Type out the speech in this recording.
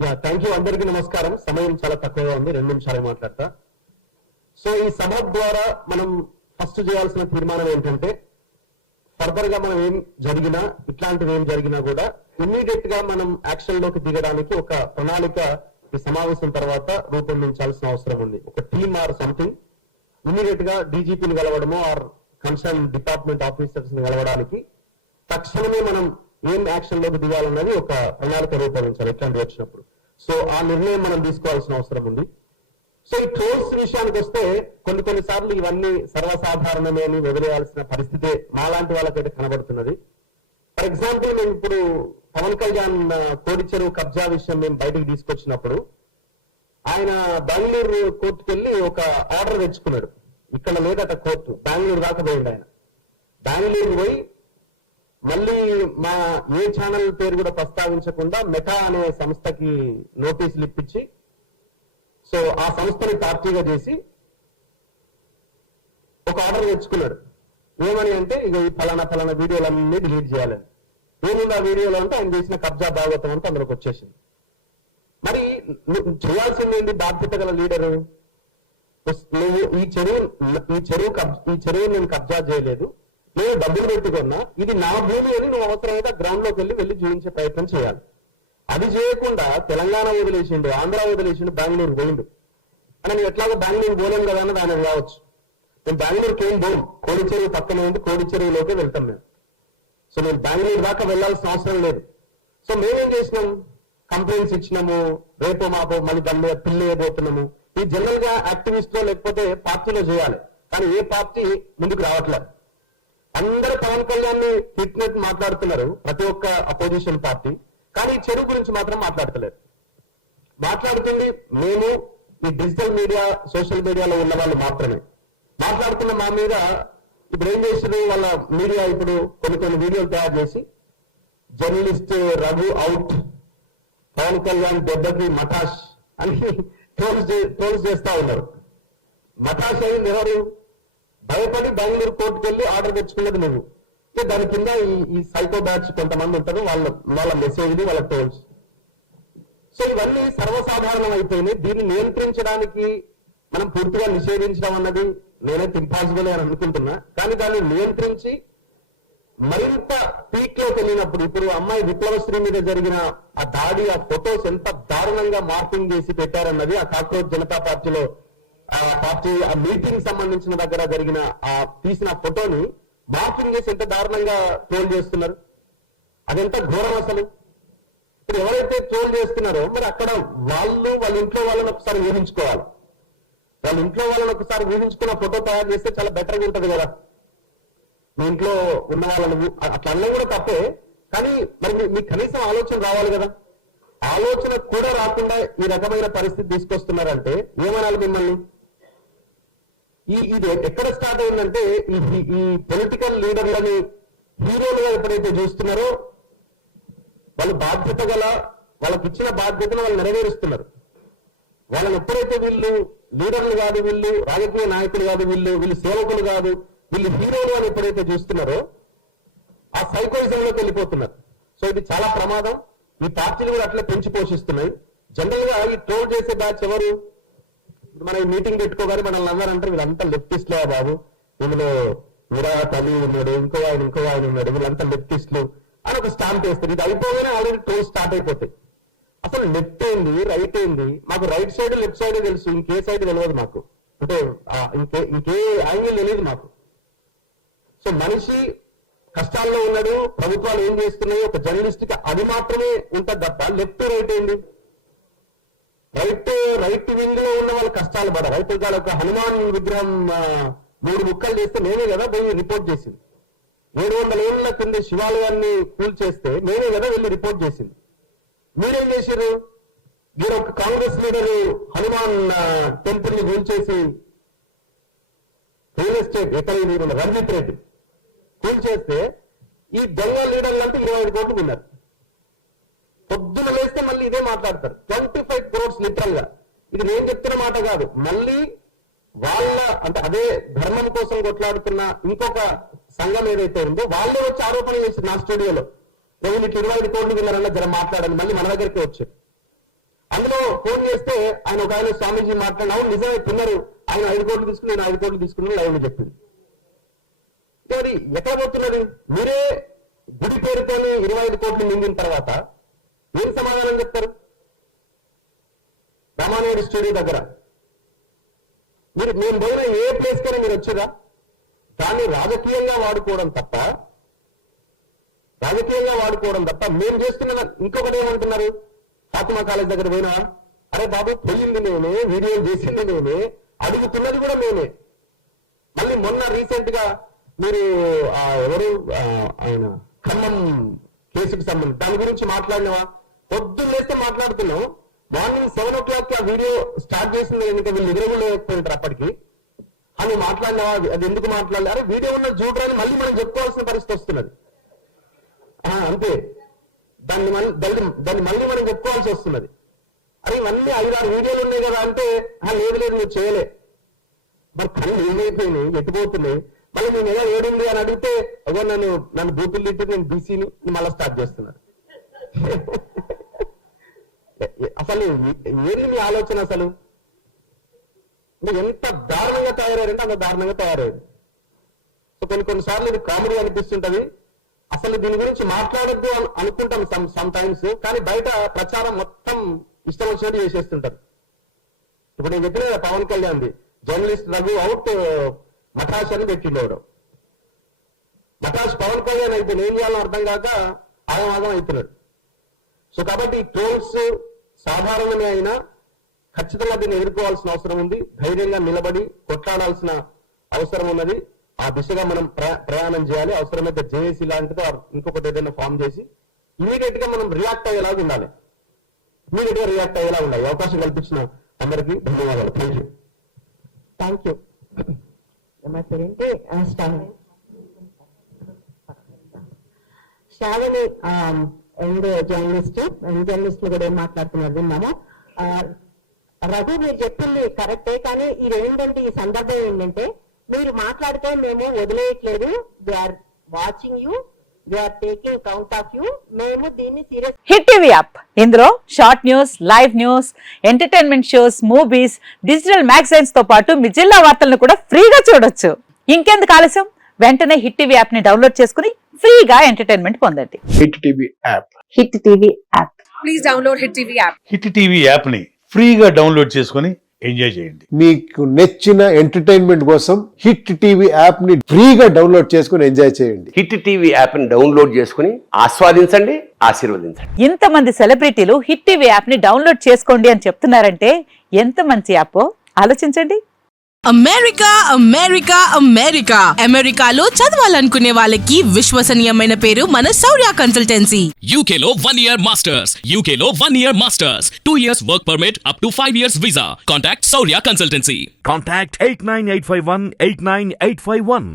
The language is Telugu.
Thank you. అందరికీ నమస్కారం. సమయం చాలా తక్కువగా ఉంది, 2 నిమిషాలు మాట్లాడతా. సో ఈ సభ ద్వారా మనం ఫస్ట్ చేయాల్సిన తీర్మానం ఏంటంటే, ఫర్దర్ గా మనం ఏం జరిగినా, ఇట్లాంటివి ఏం జరిగినా కూడా ఇమ్మీడియట్ గా మనం యాక్షన్ లోకి దిగడానికి ఒక ప్రణాళిక ఈ సమావేశం తర్వాత రూపొందించాల్సిన అవసరం ఉంది. ఒక టీమ్ ఆర్ సంథింగ్ ఇమ్మీడియట్ గా డీజీపీని కలవడమో ఆర్ కన్సర్న్ డిపార్ట్మెంట్ ఆఫీసర్స్ ని కలవడానికి తక్షణమే మనం ఏం యాక్షన్ లోకి దిగాలన్నది ఒక ప్రణాళిక రూపొందించాలి ఇట్లాంటివి వచ్చినప్పుడు. సో ఆ నిర్ణయం మనం తీసుకోవాల్సిన అవసరం ఉంది. సో ఈ ట్రోల్స్ విషయానికి వస్తే కొన్నిసార్లు ఇవన్నీ సర్వసాధారణమే అని వదిలేయాల్సిన పరిస్థితే మాలాంటి వాళ్ళకైతే కనబడుతున్నది. ఫర్ ఎగ్జాంపుల్, మేము ఇప్పుడు పవన్ కళ్యాణ్ కోడిచెరువు కబ్జా విషయం మేము బయటకు తీసుకొచ్చినప్పుడు ఆయన బెంగళూరు కోర్టుకు వెళ్ళి ఒక ఆర్డర్ తెచ్చుకున్నాడు. ఇక్కడ లేదట కోర్టు, బెంగళూరు దాకా పోయింది ఆయన. బెంగళూరు పోయి మళ్ళీ మా ఏ ఛానల్ పేరు కూడా ప్రస్తావించకుండా మెటా అనే సంస్థకి నోటీసులు ఇప్పించి, సో ఆ సంస్థని పార్టీగా చేసి ఒక ఆర్డర్ తెచ్చుకున్నాడు. ఏమని అంటే, ఇక ఈ ఫలానా వీడియోలన్నీ డిలీట్ చేయాలని. ఏముంది ఆ వీడియోలో అంటే ఆయన చేసిన కబ్జా భాగవతం అంతా అందులోకి వచ్చేసింది. మరి చేయాల్సింది ఏంటి? బాధ్యత గల లీడరు, నువ్వు ఈ చెరువు నేను కబ్జా చేయలేదు, నేను డబ్బులు పెట్టుకున్నా, ఇది నా భూమి అని నువ్వు అవసరమైతే గ్రౌండ్ లోకి వెళ్ళి చూపించే ప్రయత్నం చేయాలి. అది చేయకుండా తెలంగాణ వదిలేసిండు, ఆంధ్ర వదిలేసిండు, బెంగళూరు పోయిండు అని నేను ఎట్లాగో బెంగళూరు పోలేం కదా అని దాని కావచ్చు. నేను బెంగళూరుకి ఏం పోను, కోడిచెరువు పక్కన ఉంది, కోడిచెరువులోకి వెళ్తాం మేము. సో నేను బెంగళూరు దాకా వెళ్లాల్సిన అవసరం లేదు. సో మేమేం చేసినాం, కంప్లైంట్స్ ఇచ్చినాము, రేపో మాపో మళ్ళీ దాని మీద పిల్లేయబోతున్నాము. ఈ జనరల్ గా యాక్టివిస్ట్ లో లేకపోతే పార్టీలో చేయాలి, కానీ ఏ పార్టీ ముందుకు రావట్లేదు. అందరూ పవన్ కళ్యాణ్ ని ఫిట్నెస్ మాట్లాడుతున్నారు, ప్రతి ఒక్క అపోజిషన్ పార్టీ, కానీ ఈ చెరువు గురించి మాత్రం మాట్లాడతలేరు. మాట్లాడుతుంది మేము ఈ డిజిటల్ మీడియా, సోషల్ మీడియాలో ఉన్న వాళ్ళు మాత్రమే. మాట్లాడుతున్న మా మీద ఇప్పుడు ఏం చేశారు వాళ్ళ మీడియా, ఇప్పుడు కొన్ని వీడియోలు తయారు చేసి జర్నలిస్ట్ రఘు అవుట్, పవన్ కళ్యాణ్ దెబ్బకి మటాష్ అని ట్రోల్స్ చేస్తా ఉన్నారు. మటాష్ అయింది ఎవరు? భయపడి బెంగళూరు కోర్టుకు వెళ్ళి ఆర్డర్ తెచ్చుకున్నది నువ్వు. దాని కింద ఈ సైకో బ్యాచ్ కొంతమంది ఉంటారు, వాళ్ళ మెసేజ్, వాళ్ళ ట్రోల్స్. సో ఇవన్నీ సర్వసాధారణం అయిపోయినాయి. దీన్ని నియంత్రించడానికి మనం పూర్తిగా నిషేధించడం అన్నది నేనైతే ఇంపాసిబుల్ అని అనుకుంటున్నా. కానీ దాన్ని నియంత్రించి మరింత పీక్ లోకి వెళ్ళినప్పుడు, ఇప్పుడు అమ్మాయి విప్లవశ్రీ మీద జరిగిన ఆ దాడి, ఆ ఫొటోస్ ఎంత దారుణంగా మార్పింగ్ చేసి పెట్టారన్నది, ఆ కాక్రోచ్ జనతా పార్టీలో ఆ మీటింగ్ సంబంధించిన దగ్గర జరిగిన ఆ తీసిన ఫోటోని మార్పింగ్ చేసి ఎంత దారుణంగా ట్రోల్ చేస్తున్నారు. అదెంత ఘోరం అసలు. ఇప్పుడు ఎవరైతే ట్రోల్ చేస్తున్నారో మరి అక్కడ వాళ్ళ ఇంట్లో వాళ్ళని ఒకసారి ఊహించుకోవాలి. వాళ్ళ ఇంట్లో వాళ్ళని ఒకసారి ఊహించుకున్న ఫోటో తయారు చేస్తే చాలా బెటర్గా ఉంటుంది కదా. మీ ఇంట్లో ఉన్న వాళ్ళని అట్లా అన్నా కూడా తప్పే, కానీ మరి మీకు కనీసం ఆలోచన రావాలి కదా. ఆలోచన కూడా రాకుండా ఈ రకమైన పరిస్థితి తీసుకొస్తున్నారంటే ఏమనాలి మిమ్మల్ని? ఇది ఎక్కడ స్టార్ట్ అయిందంటే, ఈ పొలిటికల్ లీడర్లని హీరోలుగా ఎప్పుడైతే చూస్తున్నారో వాళ్ళు బాధ్యత గల, వాళ్ళకి ఇచ్చిన బాధ్యతను వాళ్ళు నెరవేరుస్తున్నారు. వాళ్ళని ఎప్పుడైతే వీళ్ళు లీడర్లు కాదు, వీళ్ళు రాజకీయ నాయకులు కాదు, వీళ్ళు సేవకులు కాదు, వీళ్ళు హీరోలు అని ఎప్పుడైతే చూస్తున్నారో ఆ సైకోయిజంలోకి వెళ్ళిపోతున్నారు. సో ఇది చాలా ప్రమాదం. ఈ పార్టీలు కూడా అట్లా పెంచి పోషిస్తున్నాయి. జనరల్ గా ఈ ట్రోల్ చేసే బ్యాచ్ ఎవరు? మన మీటింగ్ పెట్టుకోగానే మనల్ని అందరంటారు వీళ్ళంతా లెఫ్టిస్ట్లే బాబు, ఇందులో విరాట్ అలీ ఉన్నాడు, ఇంకో ఆయన ఉన్నాడు, వీళ్ళంతా లెఫ్టిస్టులు అని ఒక స్టాంప్ వేస్తారు. ఇది అయిపోగానే ఆల్రెడీ ట్రోల్ స్టార్ట్ అయిపోతాయి. అసలు లెఫ్ట్ ఏంది, రైట్ ఏంది? మాకు రైట్ సైడ్ లెఫ్ట్ సైడ్ తెలుసు, ఇంకే సైడ్ తెలియదు మాకు, అంటే ఇంకే యాంగిల్ తెలియదు మాకు. సో మనిషి కష్టాల్లో ఉన్నాడు, ప్రభుత్వాలు ఏం చేస్తున్నాయి, ఒక జర్నలిస్ట్ కి అది మాత్రమే ఉంటుంది తప్ప లెఫ్ట్ రైట్ ఏంది? రైట్ వింగ్ లో ఉన్న వాళ్ళ కష్టాలు పడ. రైతు ఒక హనుమాన్ విగ్రహం 3 ముక్కలు చేస్తే మేమే కదా పోయి రిపోర్ట్ చేసింది. 700 ఏళ్ల కింద శివాలయాన్ని కూల్ చేస్తే మేమే కదా వెళ్ళి రిపోర్ట్ చేసింది. మీరేం చేశారు? మీరు ఒక కాంగ్రెస్ లీడరు హనుమాన్ టెంపుల్ ని కూల్చేసి, రియల్ ఎస్టేట్ ఎక్కడ రంజిత్ రెడ్డి కూల్చేస్తే ఈ దొంగ లీడర్లంతా 25 కోట్లు విన్నారు. పొద్దున వేస్తే మళ్ళీ ఇదే మాట్లాడతారు. 25 crores లిటరల్ గా. ఇది నేను చెప్తున్న మాట కాదు, మళ్ళీ వాళ్ళ అంటే అదే ధర్మం కోసం కొట్లాడుతున్న ఇంకొక సంఘం ఏదైతే ఉందో వాళ్ళే వచ్చి ఆరోపణ చేసి నా స్టూడియోలో వీళ్ళు 25 కోట్లు విన్నారన్న జర మాట్లాడండి, మళ్ళీ మన దగ్గరికి వచ్చారు. అందులో ఫోన్ చేస్తే ఆయన ఒక ఆయన స్వామీజీ మాట్లాడినా నిజమే తిన్నారు, ఆయన 5 కోట్లు తీసుకుని నేను 5 కోట్లు తీసుకున్నాను లైవ్ చెప్పింది. మరి ఎక్కడ పోతున్నది? మీరే గుడి పేరుతోనే 25 కోట్లు మింగిన తర్వాత ఏం సమాధానం చెప్తారు? రామానాయుడు స్టూడియో దగ్గర మేము పోయిన ఏ ప్లేస్ కైనా మీరు వచ్చేదా? దాన్ని రాజకీయంగా వాడుకోవడం తప్ప మేము చేస్తున్న ఇంకొకటి ఏమంటున్నారు? ఫాతిమా కాలేజ్ దగ్గర పోయినా, అరే బాబు పోయింది నేనే, వీడియోలు చేసింది నేనే, అడుగుతున్నది కూడా నేనే. మళ్ళీ మొన్న రీసెంట్ గా మీరు ఎవరు ఆయన ఖమ్మం కేసుకు సంబంధించి దాని గురించి మాట్లాడినవా? పొద్దున్న లేస్తే మాట్లాడుతున్నాం, మార్నింగ్ 7 o'clock ఆ వీడియో స్టార్ట్ చేసింది ఇంకా వీళ్ళు ఎదురుగులేకపోయింటారు అప్పటికి అని మాట్లాడినవా? అది ఎందుకు మాట్లాడలే? అరే వీడియో ఉన్న చూడరాని మళ్ళీ మనం చెప్పుకోవాల్సిన పరిస్థితి వస్తున్నది. అంతే, దాన్ని మళ్ళీ మనం చెప్పుకోవాల్సి వస్తున్నది. అరే ఇవన్నీ 5-6 వీడియోలు ఉన్నాయి కదా అంటే లేదు నువ్వు చేయలే. మరి కళ్ళు ఏమైపోయినాయి, ఎట్టిపోతున్నాయి. మళ్ళీ నేను ఎలా ఏడుంది అని అడిగితే అగో నన్ను బూతులు తిట్టి నేను బీసీని మళ్ళీ స్టార్ట్ చేస్తున్నాడు. అసలు ఏంటి మీ ఆలోచన? అసలు ఎంత దారుణంగా తయారయ్యారంటే అంత దారుణంగా తయారయ్యారు. సో కొన్నిసార్లు ఇది కామెడీ అనిపిస్తుంటది. అసలు దీని గురించి మాట్లాడద్దు అనుకుంటాం సమ్ టైమ్స్, కానీ బయట ప్రచారం మొత్తం ఇష్టం వచ్చినట్టు చేసేస్తుంటారు. ఇప్పుడు నేను చెప్పిన పవన్ కళ్యాణ్ జర్నలిస్ట్ రఘు అవుట్ మఠాష్ అని పెట్టిండేవాడు. మఠాష్ పవన్ కళ్యాణ్ అయితే ఏం చేయాలని అర్థం కాక ఆగం అవుతున్నాడు. సో కాబట్టి ట్రోల్స్ సాధారణమే అయినా ఖచ్చితంగా దీన్ని ఎదుర్కోవాల్సిన అవసరం ఉంది. ధైర్యంగా నిలబడి కొట్లాడాల్సిన అవసరం ఉన్నది. ఆ దిశగా మనం ప్రయాణం చేయాలి. అవసరమైతే జేఏసీ లాంటిదో ఇంకొకటి ఏదైనా ఫామ్ చేసి ఇమీడియట్ గా మనం రియాక్ట్ అయ్యేలాగా ఉండాలి. అవకాశం కల్పించిన అందరికీ ధన్యవాదాలు. Thank you. మా పేరేంటి? శ్రావణి అండ్ జర్నలిస్ట్ కూడా ఏం మాట్లాడుతున్నారు విన్నాము. రఘు మీరు చెప్పింది కరెక్టే, కానీ ఇదేంటంటే ఈ సందర్భం ఏంటంటే మీరు మాట్లాడితే మేము వదిలేయట్లేదు, we're watching you, we're taking count of you. మేము దీన్ని సీరియస్. హిట్ టీవీ యాప్, ఇందులో short news, live news, entertainment shows, movies, digital magazines తో పాటు మీ జిల్లా వార్తలను కూడా ఫ్రీగా చూడొచ్చు. ఇంకెందుకు ఆలస్యం? వెంటనే హిట్ టీవీ యాప్ ని డౌన్లోడ్ చేసుకుని ఫ్రీగా ఎంటర్టైన్మెంట్ పొందండి. Hit TV app. Hit TV app. Please download hit TV app. Hit TV app ని ఫ్రీగా డౌన్లోడ్ చేసుకుని ఎంజాయ్ చేయండి. మీకు నచ్చిన ఎంటర్టైన్మెంట్ కోసం హిట్ టీవీ యాప్ ని ఫ్రీగా డౌన్లోడ్ చేసుకుని ఎంజాయ్ చేయండి. హిట్ టీవీ యాప్ ని డౌన్లోడ్ చేసుకుని ఆస్వాదించండి, ఆశీర్వదించండి. ఇంతమంది సెలబ్రిటీలు హిట్ టీవీ యాప్ ని డౌన్లోడ్ చేసుకోండి అని చెప్తున్నారంటే ఎంత మంచి యాప్ ఆలోచించండి. అమెరికా అమెరికాలో చదవాలనుకునే వాళ్ళకి విశ్వసనీయమైన పేరు మన శౌర్య కన్సల్టెన్సీ. UK లో 1 year masters, UK లో 1 year masters, 2 years work permit up to 5 years visa. Contact Saurya Consultancy. Contact 89851 89851.